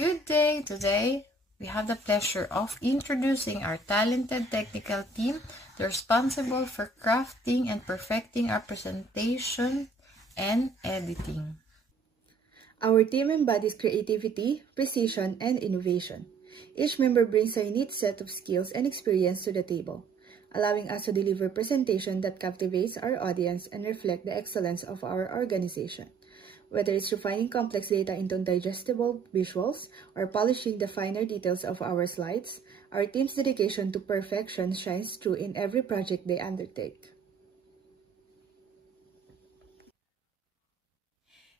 Good day! Today, we have the pleasure of introducing our talented technical team, responsible for crafting and perfecting our presentation and editing. Our team embodies creativity, precision, and innovation. Each member brings a unique set of skills and experience to the table, allowing us to deliver presentation that captivates our audience and reflect the excellence of our organization. Whether it's refining complex data into digestible visuals or polishing the finer details of our slides, our team's dedication to perfection shines through in every project they undertake.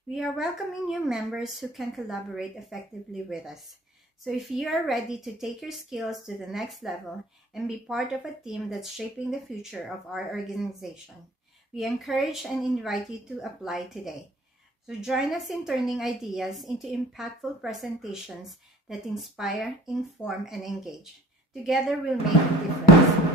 We are welcoming new members who can collaborate effectively with us. So if you are ready to take your skills to the next level and be part of a team that's shaping the future of our organization, we encourage and invite you to apply today. So join us in turning ideas into impactful presentations that inspire, inform, and engage. Together we'll make a difference.